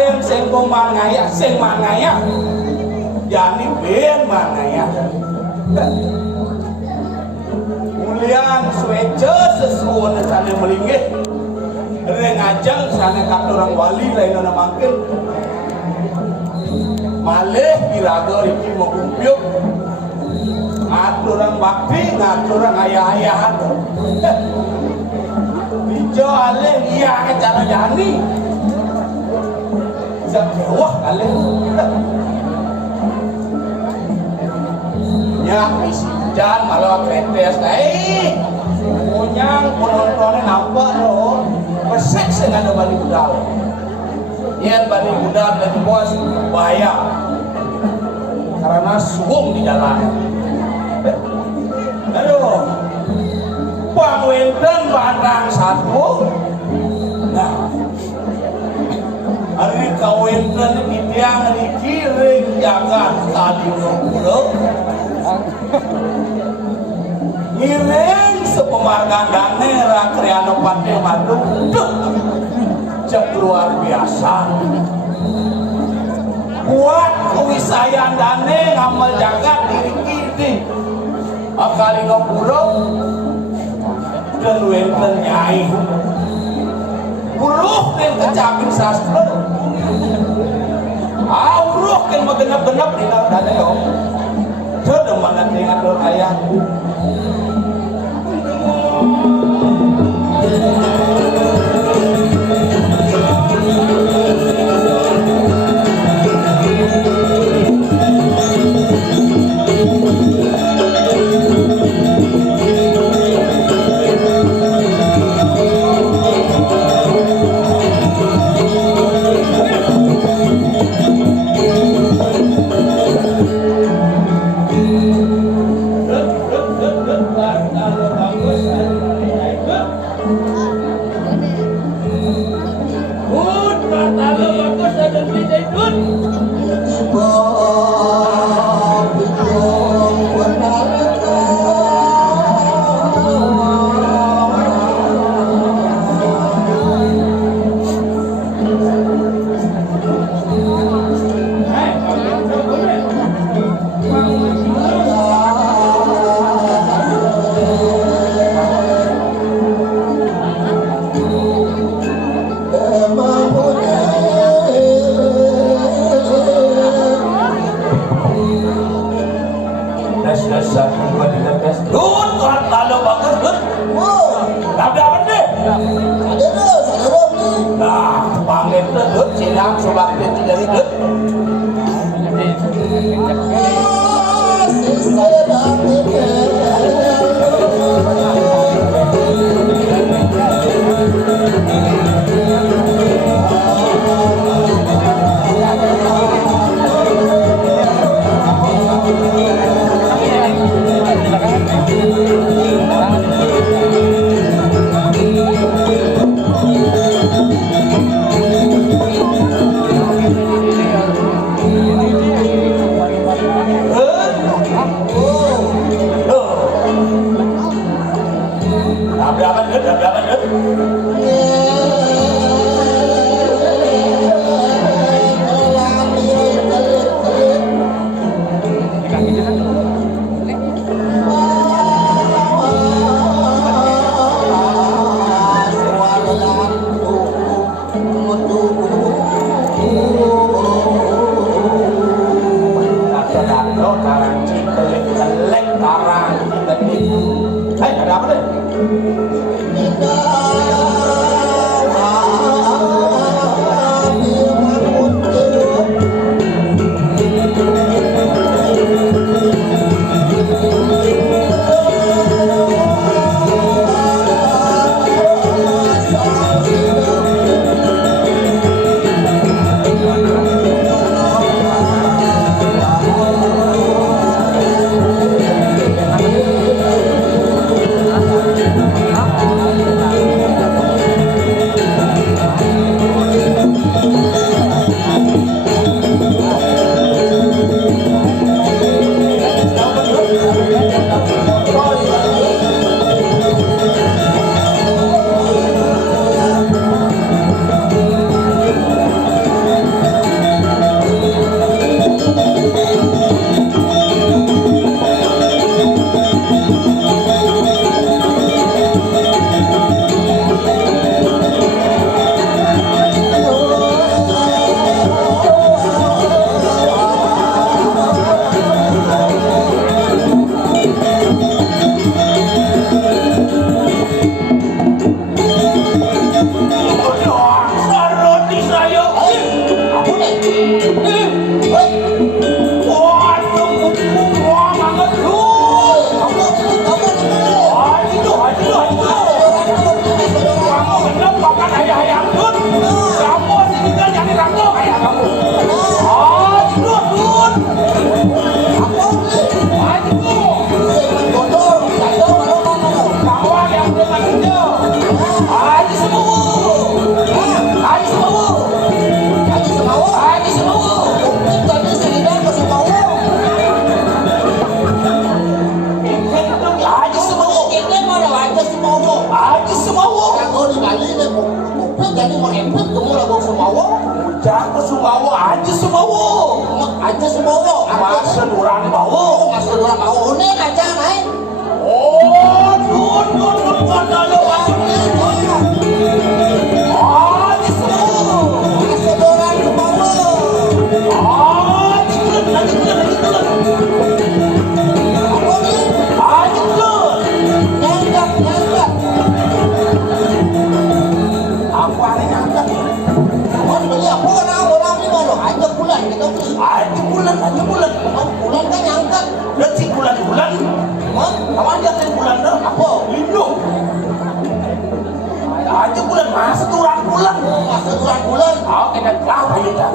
Raden sengkong mangaya sing mangaya jani ben mangaya mulian sueca sesuun sana melinggih rengajang sana kata orang wali lain orang makin malih kiraga iki mau kumpiuk ngatur orang bakti ngatur orang ayah-ayahan hijau alih iya ke cara jani bisa jawah alih nyak misi jan malah kretes punyang penontonnya nampak loh pesek sengan balik budal ya balik budal dan bos bahaya karena suung di jalan aduh pangwenten barang satu nah hari kawenten di tiang di kiring jagat tadi udah ngiring sepemargandane rakriano pati madu cek luar biasa kuat kewisayan dane ngamal jagat diri kini akali ngopuro dan wenten nyai puluh dan kecapin sastra auruh kan magenap-genap di dalam dana yo sudah mana dengan dor ayah mau epit kamu lagu Sumawo. Jangan Sumawo aja Sumawo. Aja Sumawo. Masa durang bawo. Masa durang bawo. Ini aja naik. Oh, dun kada lo asli. Aja Sumawo. Masa durang Sumawo. Aku hari ngangkat. Mau beli apa orang ini mau aja bulan kita beli. Aja bulan. Bulan kan ngangkat. Berarti bulan. Hah? Kamu aja kan bulan dah. Apa? Lindung. Aja bulan masa durang bulan. Masa durang bulan. Oh, kita tahu aja dah.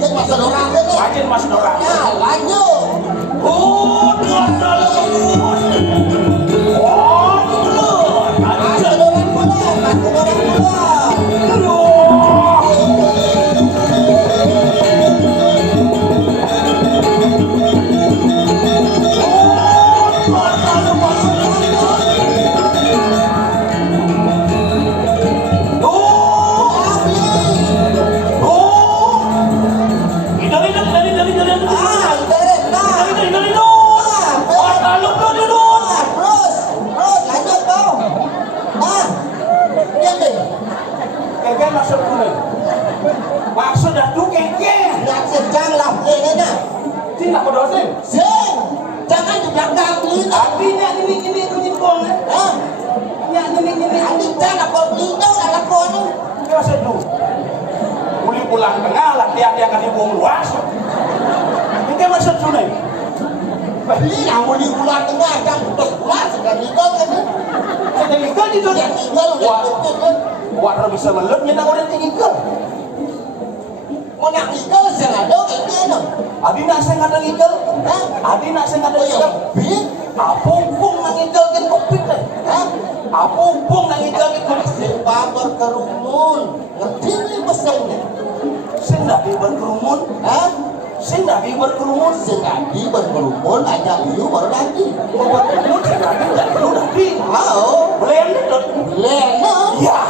Jadi masa durang ini. Aja masih durang. Ya, lanjut. Oh, kada lo. Oh, bulan. Masa durang bulan. Maksud dah tu kengkeng. Nak sedang lah ini nak. Tidak kau sih. Sing, jangan di belakang beli nak. Artinya ini kong. Hah? Ya ini. Andi jangan apa beli dah nak lakon. Kau sedu. Uli pulang tengah lah dia akan dibuang luas. Ini maksud tu ni. Beli nak beli bulan tengah jam 12 bulan sudah nikah kan. Sudah nikah di tu. Sudah nikah udah betul kan. Wah bisa melutnya nak orang tinggi ke. Mau nak nikah saya ada ini nak. Adi nak saya ngada ngikal. Hah? Adi nak saya ngada Oh ngikal. ya, bing. Apa hukum nak ngikal kan kopit lah. Hah? Apa hukum nak ngikal kan kopit. Sepa berkerumun. Ngerti ni pesannya. Saya di berkerumun. Hah? Saya di berkerumun. Senadi berkerumun ajak liu baru nanti. Berkerumun saya di tak perlu nanti. Mau? Boleh ni dot. Lena. Ya.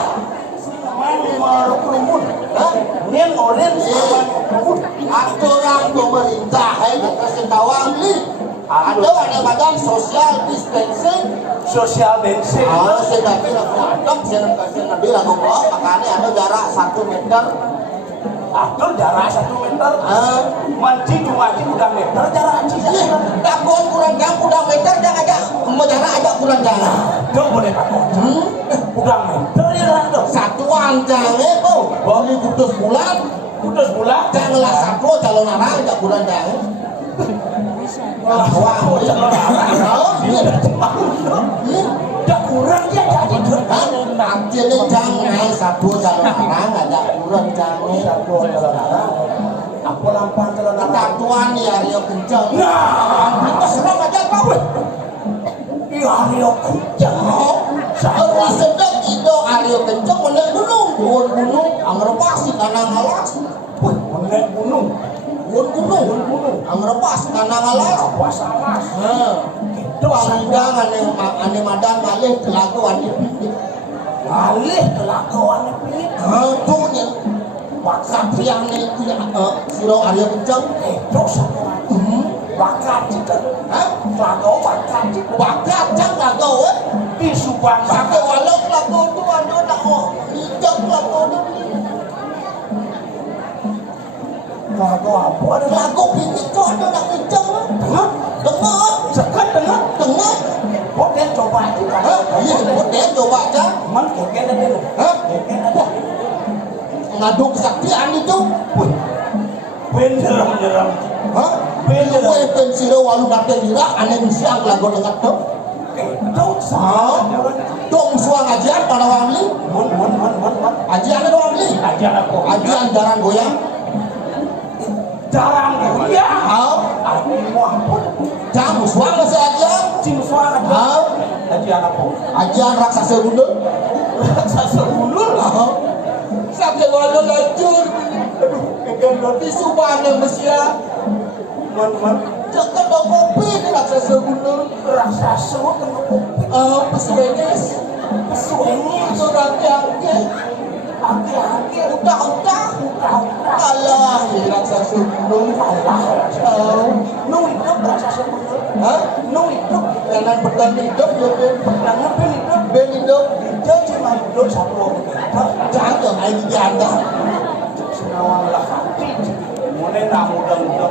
Mana berkerumun? Hah? Nian orang sama berkerumun. Aturan pemerintah ini kasih tawang beli. Ada badan social distancing. Social dancing. Saya tadi lagu adem, saya kasih nabi lagu kok, makanya ada jarak 1 meter. Atur jarak 1 meter. Manci cuma udah meter jarak aja. Takut kurang jam udah meter jangan aja, mau jarak aja kurang jalan. Dok boleh pak. Udah meter ya lah dok. Satuan jangan tuh, beli putus bulan, Putus bulan. janganlah satu calon arah aja kurang jangan. Wah, calon arah. Dia dah cemburu. Dah kurang dia jadi dua. Akhirnya jangan satu calon arah ada kurang jangan. Satu calon arah. Aku lampang calon arah. Satuan ya Rio kencang. Nah, Kita serang aja kau. iya Rio kencang. Saya sedang itu Rio kencang menaik gunung. Gunung, anggar pasti karena ngalas. Wih, menaik gunung. Gunung, anggar pas karena ngalas. Apa salah? Itu pandangan yang ane madan ngalih kelakuan ini. Alih kelakuan pilih. Itu nya Satria nih punya siro Rio kencang. Itu semua. Bakat juga. Lagu bakat juga. Bakat jangan kau Di Subang Sampai walau lagu tu ada nak mau hijau lagu tu. lagu apa ada Lagu bini tu ada nak hijau. dengar Dengar, sekat dengar dengar. Boden coba juga. Iya, dia coba aja. Man keken ada dulu. Keken ada. Ngadu kesaktian itu. Beneram. Hah? Bener. Kue pensiro walu bakal lira aneh siang lagu dengar tu. Itu Hah? Dong suang ajian pada wamli. Mun. Ajian ada wamli. Ajar aku. Ajian jarang goyang. Jarang ya. Hah? Aku mau ampun. Jamu suang masih ajian. Cing suara aja. Hah? Ajar aku. Ajian raksasa gundul. Raksasa gundul. Hah? Sampai walu lacur. Keken roti subhan yang mesia. Man. Jangan bawa kopi ni raksasa gundul. Raksasa kena kopi. Pesuenes. Pesuenya. Orang yang ke. Laki-laki Utak-utak. Alah, hilang sasundung. nu hidup rasa sebelum Hah? nu hidup Kanan petani hidup ya, Ben. karena ben hidup Ben hidup. dia cuma hidup satu orang kita Jangan aja diantah. senawang lah hati mulai nak mudah-mudah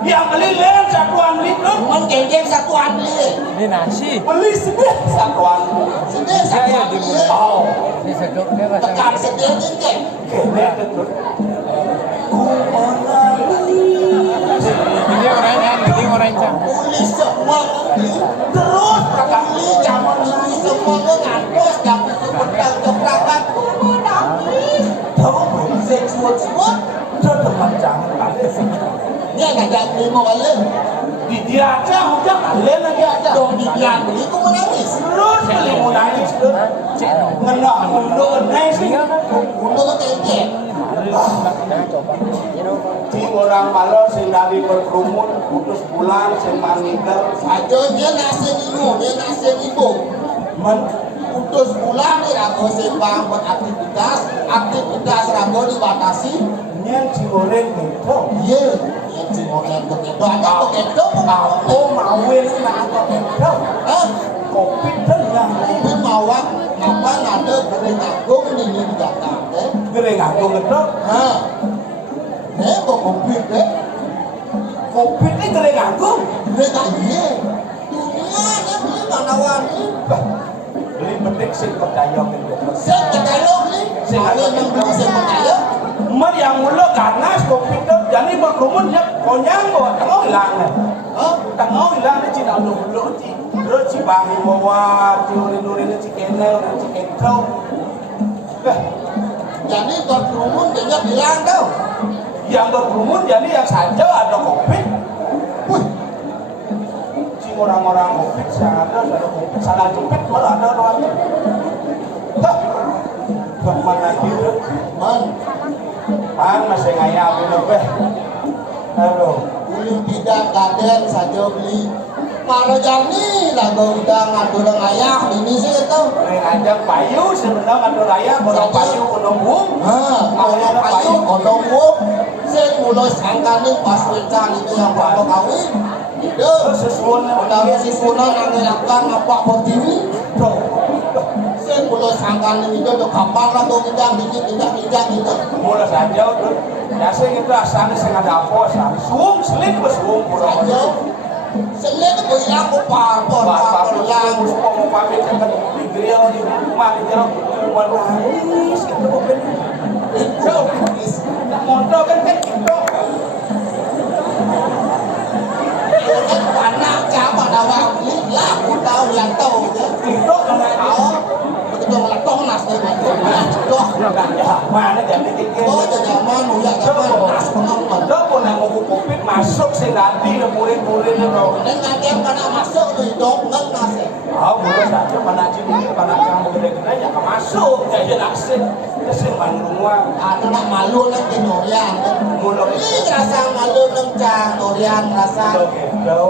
yang beli len satuan hidup Menggengeng satu ahli. Ini nasi. beli sedih satuan Sedih satu ahli. oh Ini seduk dia bahasa. Tekan sedih ini. kene itu Ini orang yang, ini orang yang. Uli semua beli. terus kakak Uli zaman ini semua ngantos. Gak bisa petang coklakan. tahu bisa cuat-cuat teman jangan kali Dia ngajak beli mau kali. di dia aja udah kalian lagi aja Dong di dia beli aku menangis. terus kali mau nangis tuh ngenak mundur nangis Untuk kekek. di orang malam sing dari berkerumun putus bulan sing maninggal Aja dia nasi ibu. Dia nasi ibu. men Putus bulan nih rago sembang buat aktivitas rago dibatasi. nyen cigoreng gitu Iya, yang cimoren begitu ada begitu. aku mawin nak gitu Hah? kopi dan yang Tapi mawak ngapa ada gering agung ini di Jakarta? gering aku gitu Hah? Kok kopi deh? kopi ini gering aku Gering iya. Dunia dia beli mana wani? beli petik sing percaya gitu Saya percaya beli. Saya yang beli saya percaya. men yang mula ganas kopi itu jadi berkerumun ya konyang kok tengok hilang Hah? tengok hilang ci dah dulu ci terus ci bahi bawa ci urin-urin ci kenel ci kentau Jadi berkerumun dia bilang tau. yang berkerumun jadi yang saja ada kopi Wih, si orang-orang kopi yang ada kopi salah jepit malah ada orang kemana gitu man, pan masih ngaya lebih halo ulun tidak gaden saja beli. Mana jani lagu udah ngatur ayah ini sih itu. ngajak payu sebenarnya ada raya kalau payu menunggu Nah, kalau payu kodong wuk, saya mulai sangkani pas wecan itu yang bakal kawin. Itu sesuatu udah si sunan yang ngelakukan apa berdiri. Saya mulai sangkani itu tuh kapan lah tuh kita gitu. mulai saja tuh biasa itu asalnya saya ada apa suung selit bersuung kurang Aja, selain itu aku parpor yang mau pamit kan di grill di rumah di jeruk menangis itu bukan itu motor kan itu anak siapa nama beli lah aku tahu yang tahu ya. itu mana Tahu begitu malah tonas nih doh. mana jadi Oh zaman mulia zaman nas pengaman. Lo pun yang mau kopi masuk sih nanti murid-murid itu. Dan nanti yang kena masuk tuh dong nggak nasi. Ah, mulai saja mana cini mana kamu gede-gede ya ke masuk jadi nasi. Kesini rumah. Ada nak malu nang kenorian. Mulai Ini rasa malu nang cang norian rasa. gitu.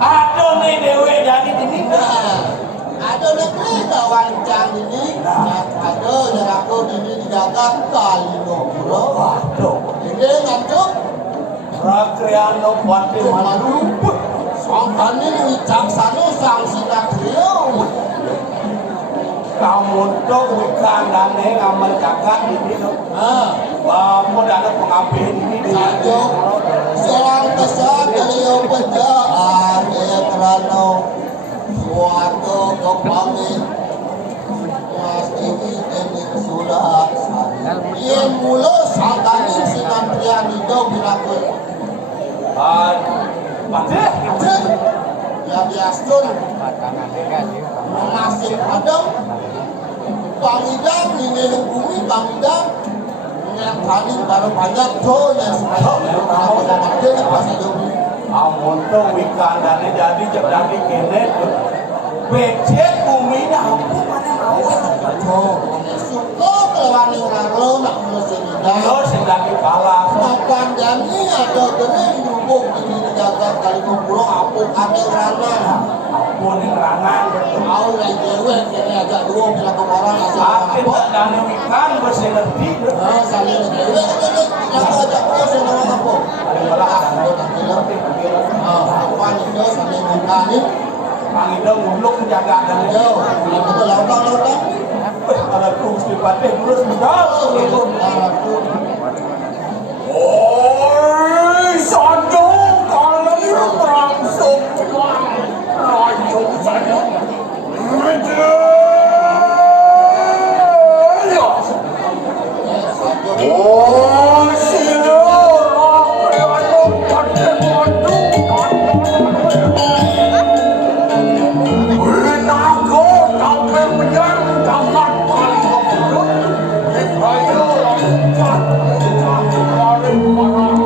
Aduh nih dewe jadi ini Nah, ada nak beli kawan cang ini. Ada yang aku ini dijaga kali bro. Waduh. Ini ngantuk. Rakriano pati malu. Sangkani ucap sana sang sinak riau. Kamu tuh bukan dane ngamal kakak ini tuh. Nah, Kamu dana pengambil ini di sajo seorang besar beliau bejaan kerana suatu kepangit Mas Dewi ini sudah ia mula sangkani sinan prian hidup bilaku. Pati. Ya biasa masih ada pangidang ini bumi pangidang yang kali baru banyak tuh yang sebenarnya kalau ada pas ada Amun tuh wikan dane jadi kene tuh. Becek bumi dah aku mana mau. tuh suka kelewani raro nak mesin Lo sing lagi kalah. makan jani ada kering dubuk ini dijaga kali kumpul apuk ada rana Ampun yang rangan. tahu tahu lah cewek ini agak dua bilang ke orang asal Akhir tak dana ikan bersenerti. saling cewek yang ajak bos yang nama apa? Ada malah. Apa itu saling mengkani? Pangidong muluk menjaga dan Yo, betul lautang. Kalau aku mesti patih terus mendalam itu. Oi, sandung kalau berangsung rayung saja. Oh, sini orang patih maju. Nago sampai menjadi tamat paling buruk. Ayo loncat, paling parah.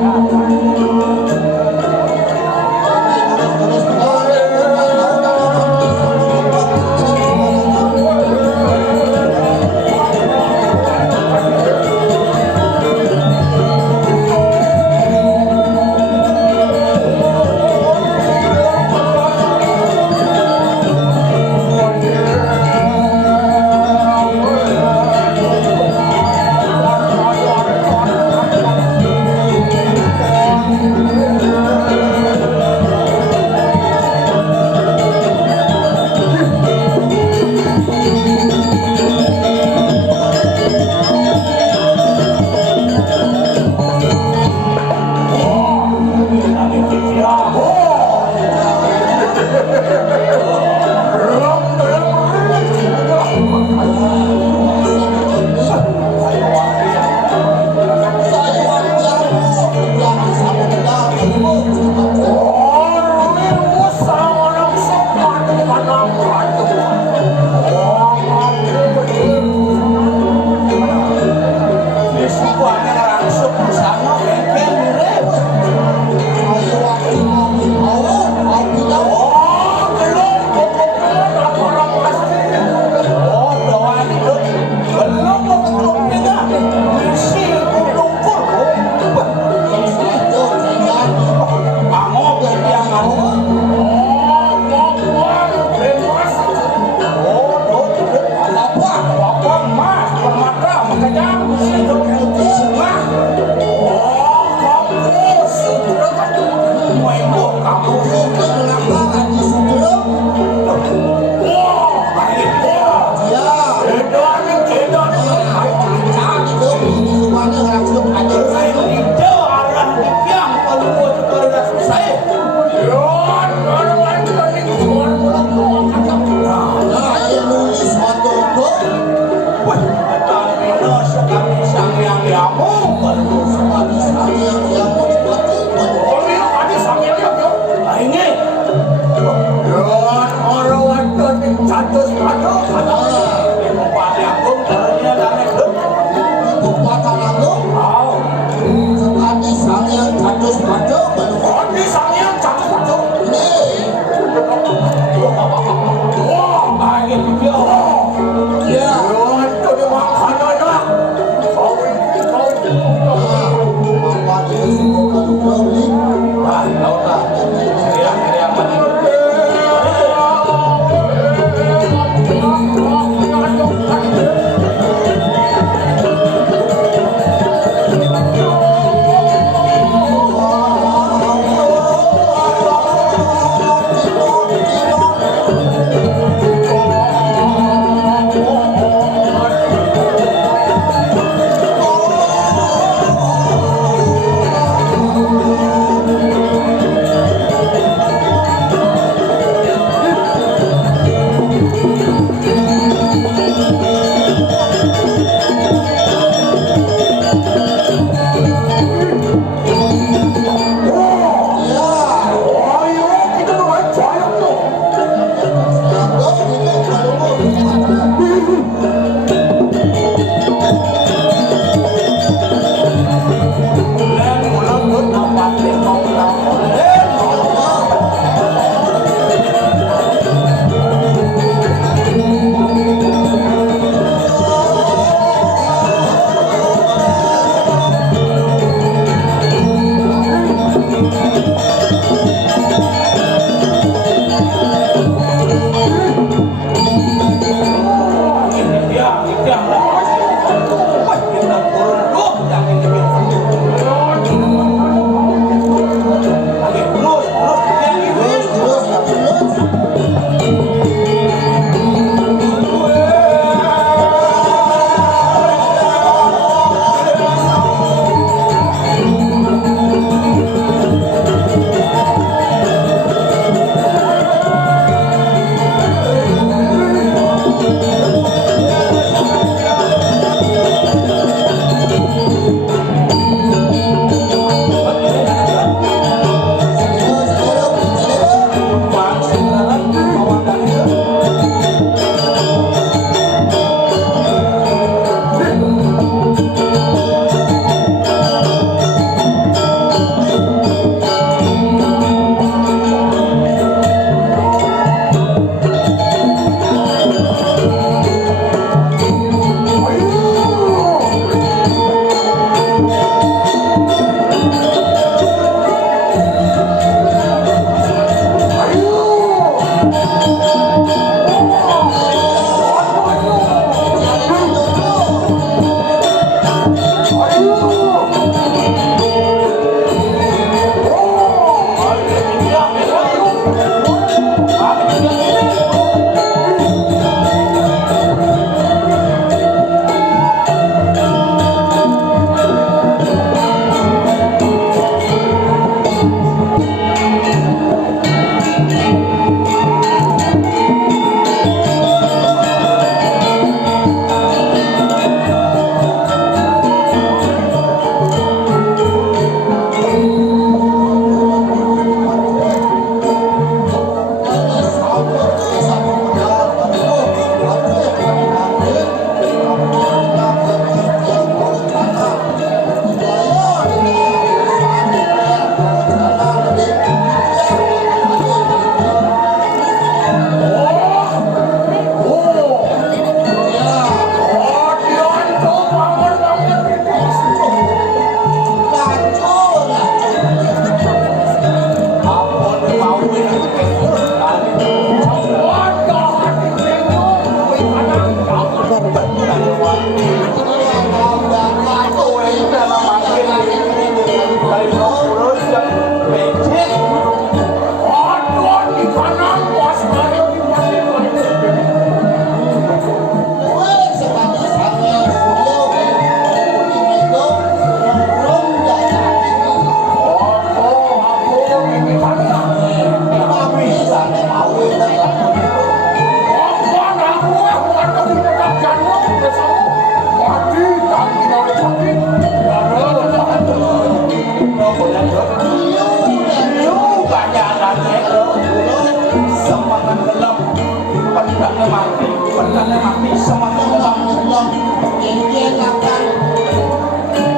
na mati sama Tolong, tolong. Kengkeng akan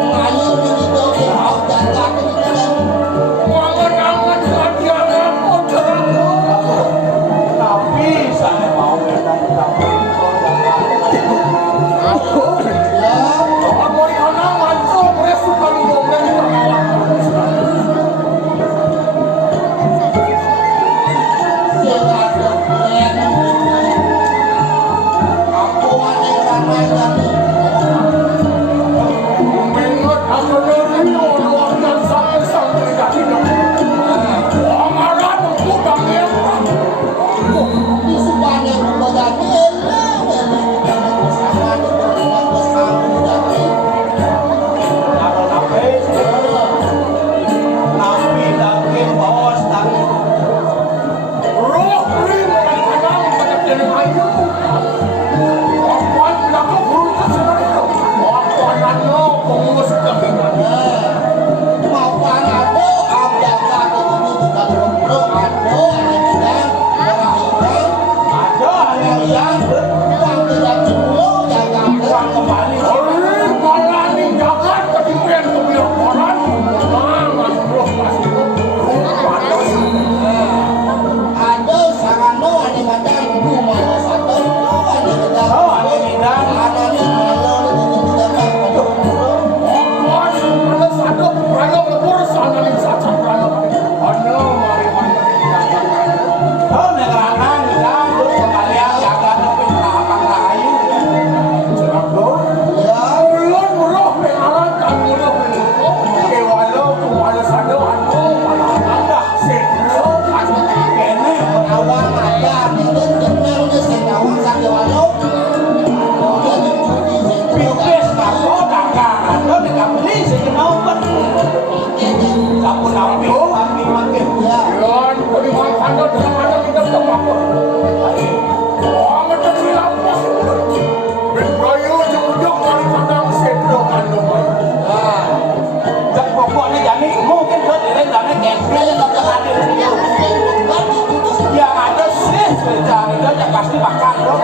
ngayu dito di hawak dan Wangan-wangan kadian aku terangku. Tapi saya mau dan tapi aku yang langsung resiko ngomong menurut aku dari orang yang sampai jadi orang untuk bangkit. Nabi daging bawas daging roh rim kadang pada jeneng ayu. Apaan laku guru kesenang itu? Apaan anu pengurus kebingan? Ada yang uang kembali. Orang malah nih jangan ketimpian kebilang orang. Mangan roh pasti. Pasti makan bro.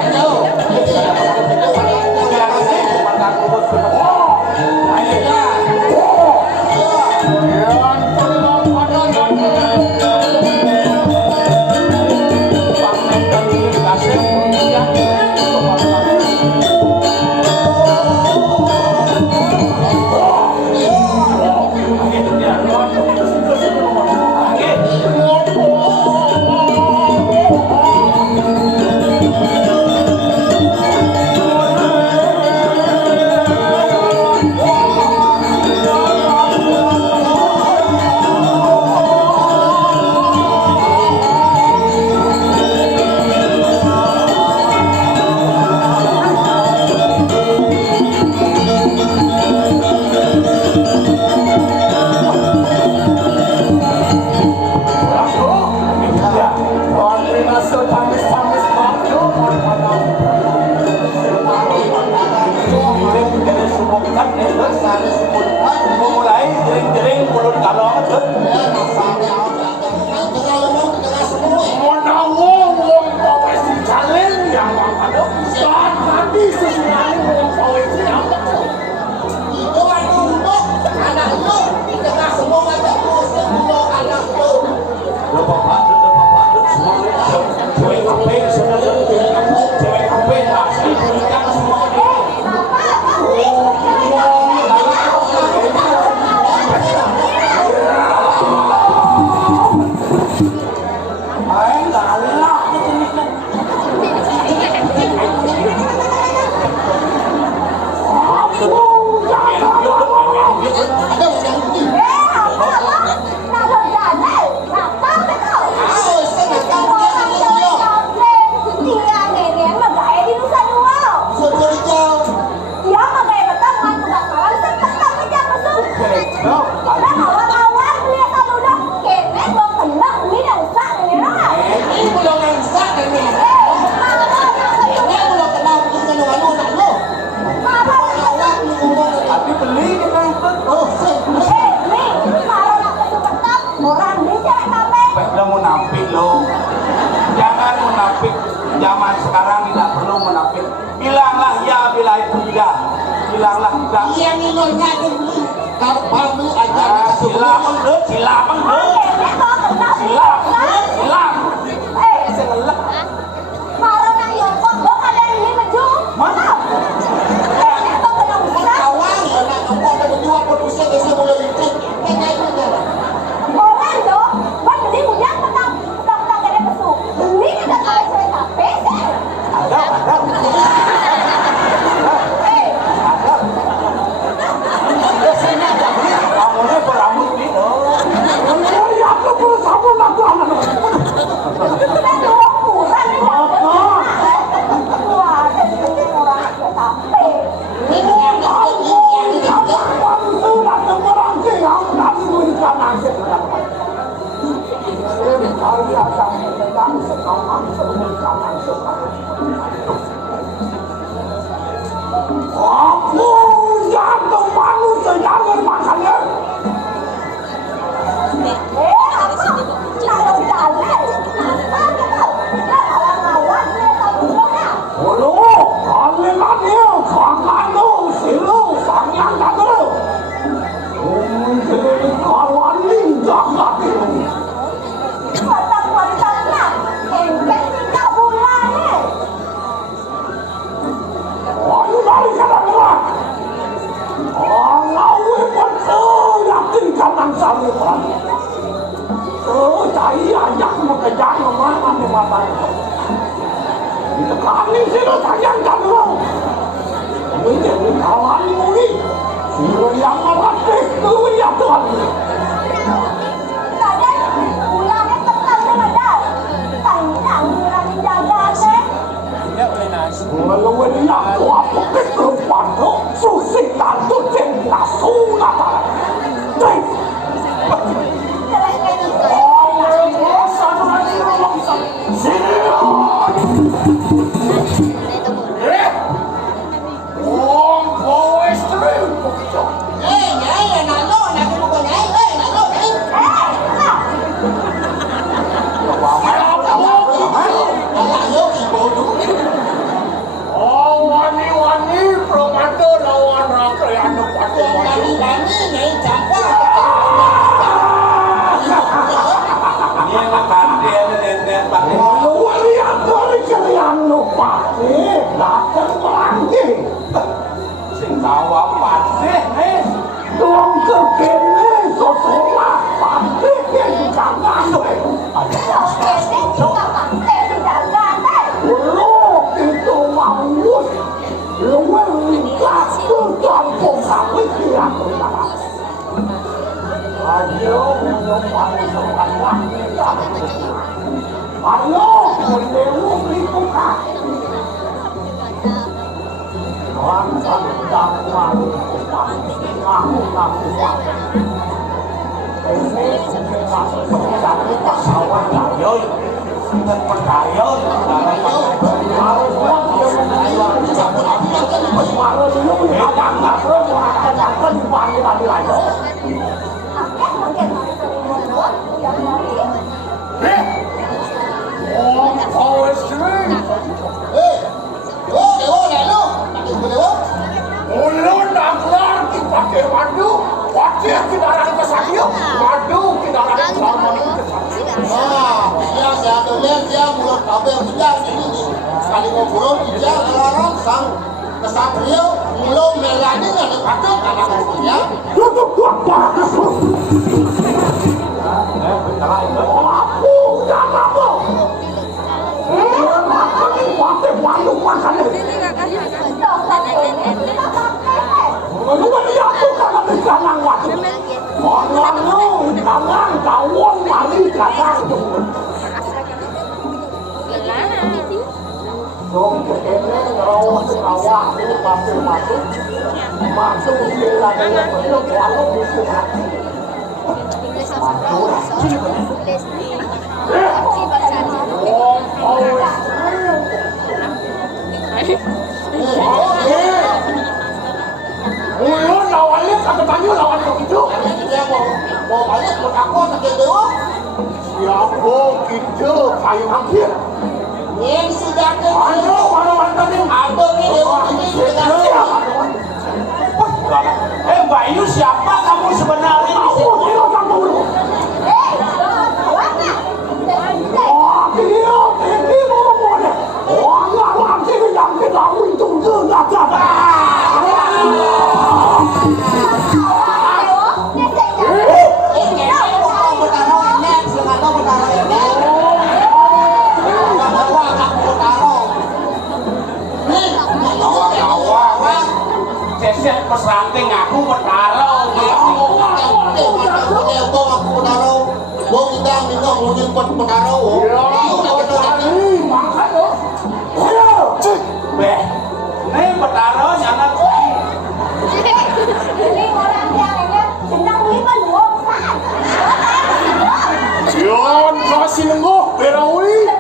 Mulai jering-jering mulut kalau ngetut. Mau nawong wong poesi jalin yang ada. Saat tadi sesuai wong poesi yang munafik lo. Jangan munafik. Zaman sekarang tidak perlu munafik. bilanglah enggak. Yang ini ngajin beli. Kalau beli aja Sila menghut, sila menghut. Sila menghut, sila. Saya ngelak. Marah nang yo kok kok kalian ini maju. Mana? kawan ya nak ngomong berdua produsen desa mulai licin. Kayak gitu. Orang yo, buat beli punya petang ada pesu. Beli kita tahu saya tapi Ada. Kamunya berambut nih. Ya aku bersama lagu anak. kita dua kurang nih. Wah, jadi orang tapi Ini yang Aku jatuh manusia jangan makannya. kalau jalan Olo, kalimatnya kakaknya silu sangat kata. Mungkin kawan ninja kata. Kotak-kotaknya engkek 3 bulan nih. Ayo dari sana keluar. Ngawe betul yakin kanan sami kan. Saya yang mengejar mana matanya. Kami sudah sayangkan lo. Menjadi kawan ini. Sudah yang mati itu yang Tuhan. Kadang bulannya tetap ada. Tantang bulan jaga deh. Tidak boleh nasi. Kalau dia kuat kekelupan tu, susi dan tu cinta sudah. Deh. nyai nak lo nak buka nyai nak lo nyai. Alah yo ibu tu. Wani-wani promando lawan rakyat pada Bani nyai campak. Ini makan dia dan pakai. Wani yang dari kalian lupa sih, datang lagi. Sing tawa pasti nih, tuang kekene sosola pasti yang jangan deh. Lu itu mau lu enggak tuh kampung kamu kira kira. Ayo, ayo, menderu dibuka. Bangsa dakwah, ngaku. Ini masuk dari pasawan kayu, kayu, harus buat dia baru dulu ada nggak perlu akan dipanggil lagi. Oh, it's true. Nak lo. Nak lo. Ulun nak keluar dipakai madu, wajib kita orang kesakit, madu kita orang kesakit. Yang saya tulis dia mulut kabel tidak ini. Sekali ngobrol dia larang sang kesatria mulut melani ada kata anak dia. Tutup apa? Aku dah apa? Apa ni pakai madu makan ni? Lu ni aku kan ada kanang wajib. Orang lu kanang kawan mari kanang tu. Dong kene rawat awak ni pakai masuk. Masuk dia lagi belum walau bisa hati. Ulun lawannya kata banyu lawan begitu. Dia mau balik buat aku sakit dewa. Siapa kita kayu hampir. Yang sudah ke Ayo mana-mana ni. ada ni dewa ini dengan segala. Mbak Yu, siapa kamu sebenarnya? Sesek pesranting aku Betaro. Mau kita minum mungkin Betaro. Ini Betaro nyana Ini orang yang sedang lima luosan. Yon kasih nengok Berawi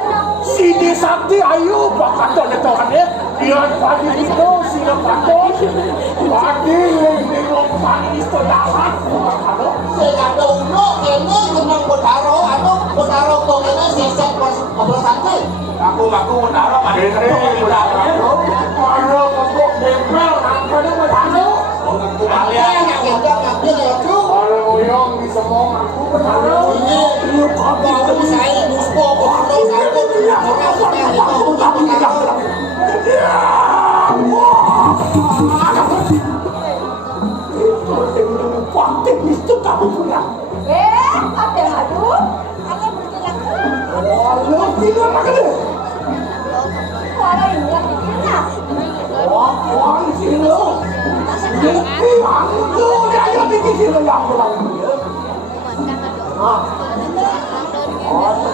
Sidi Sakti ayo Pak Kantor netokannya Yon pagi itu sila kantor Pagi nengok pagi itu dapat Saya ada unuk ini tentang Betaro. Anu Betaro kok ini sesek pas santai. Aku Betaro pada Betaro Kalau ngomong nempel Angkanya Betaro Kalian yang ngambil ya cu. Kalau yang bisa ngomong aku Betaro Ini aku saya muspo Betaro satu orang sudah itu Betaro. Itu kamu punya. Ada aduh. Walau tidak makan. Kalau ini yang dikira. Wah, silo. Ini aku yang bikin silo yang pulang.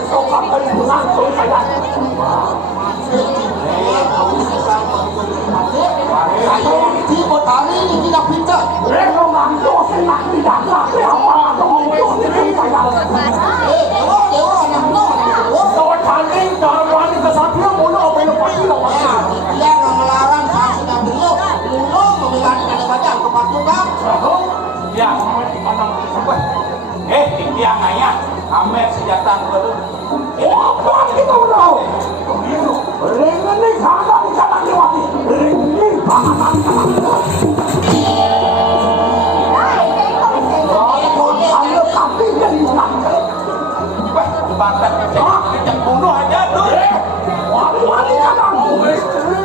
Oh, kapan pulang kau saya? Ayo di Betaro ini tidak pintar. Mereka mampu senang tidak sampai apa dong itu saya. Dewa anak no. Kau cantik dan wanita kesatria mulu apa yang pasti lah. Dia melarang saya sudah beliau mulu memiliki daripada kepatuhan. Ya, ini yang ayah, Amer senjata baru. Wah, kita tahu. Ini sangat sangat lewati. Ini sangat sangat. Ayo kami jadi sangat. Batak kita bunuh aja tuh. Wali kan aku istri.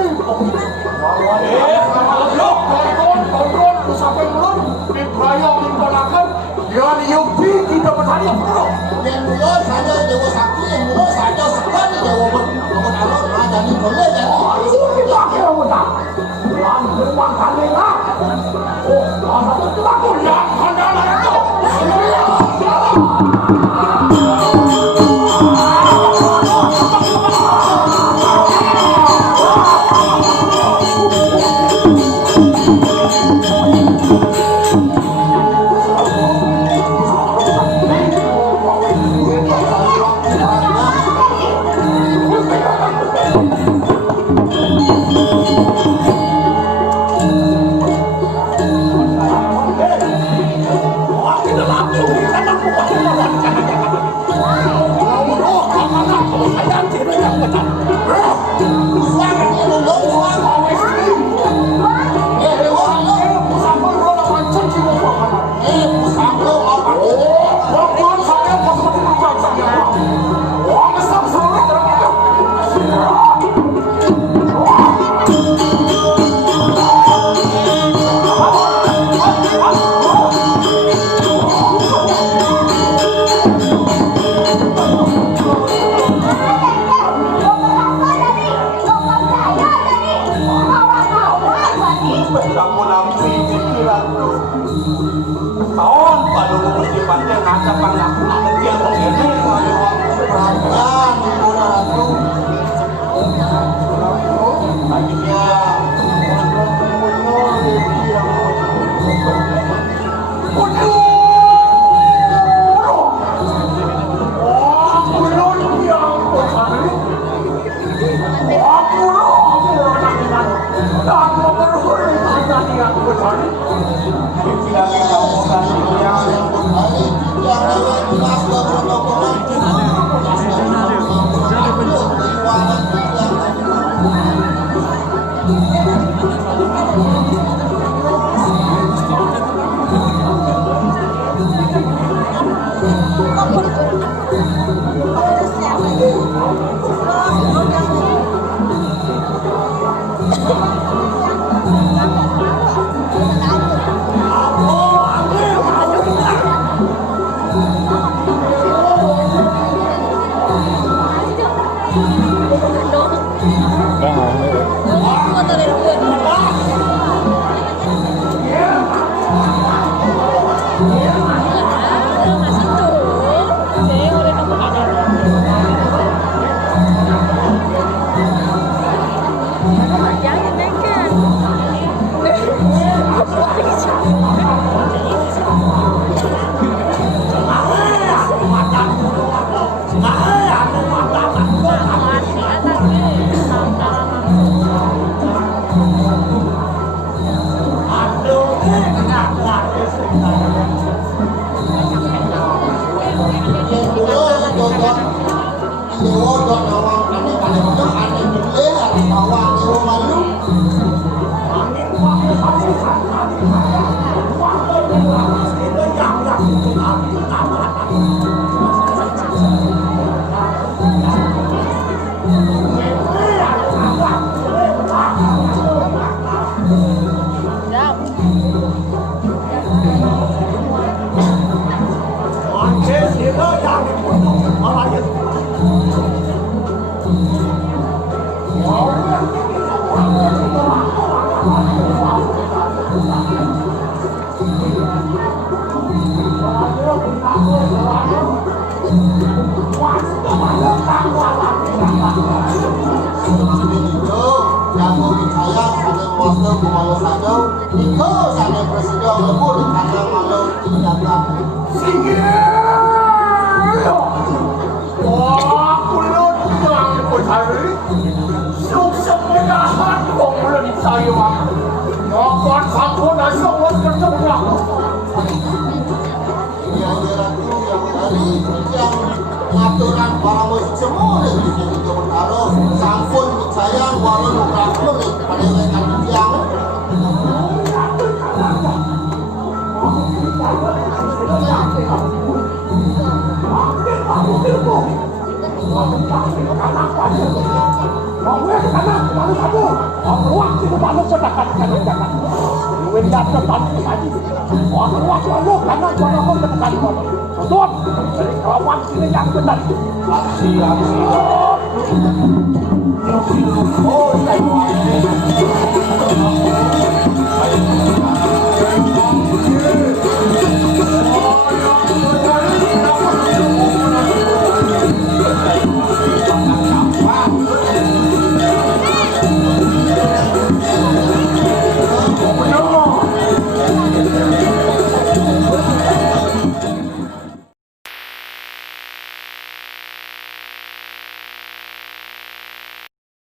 Kontrol, sampai belum dibayar diponakan. Dia Yupi kita bertanya dulu. Dan beliau saya dewa Aturan para musik semua dari sini ke bertaruh sampun sayang walau nukrakun pada mereka yang Oh,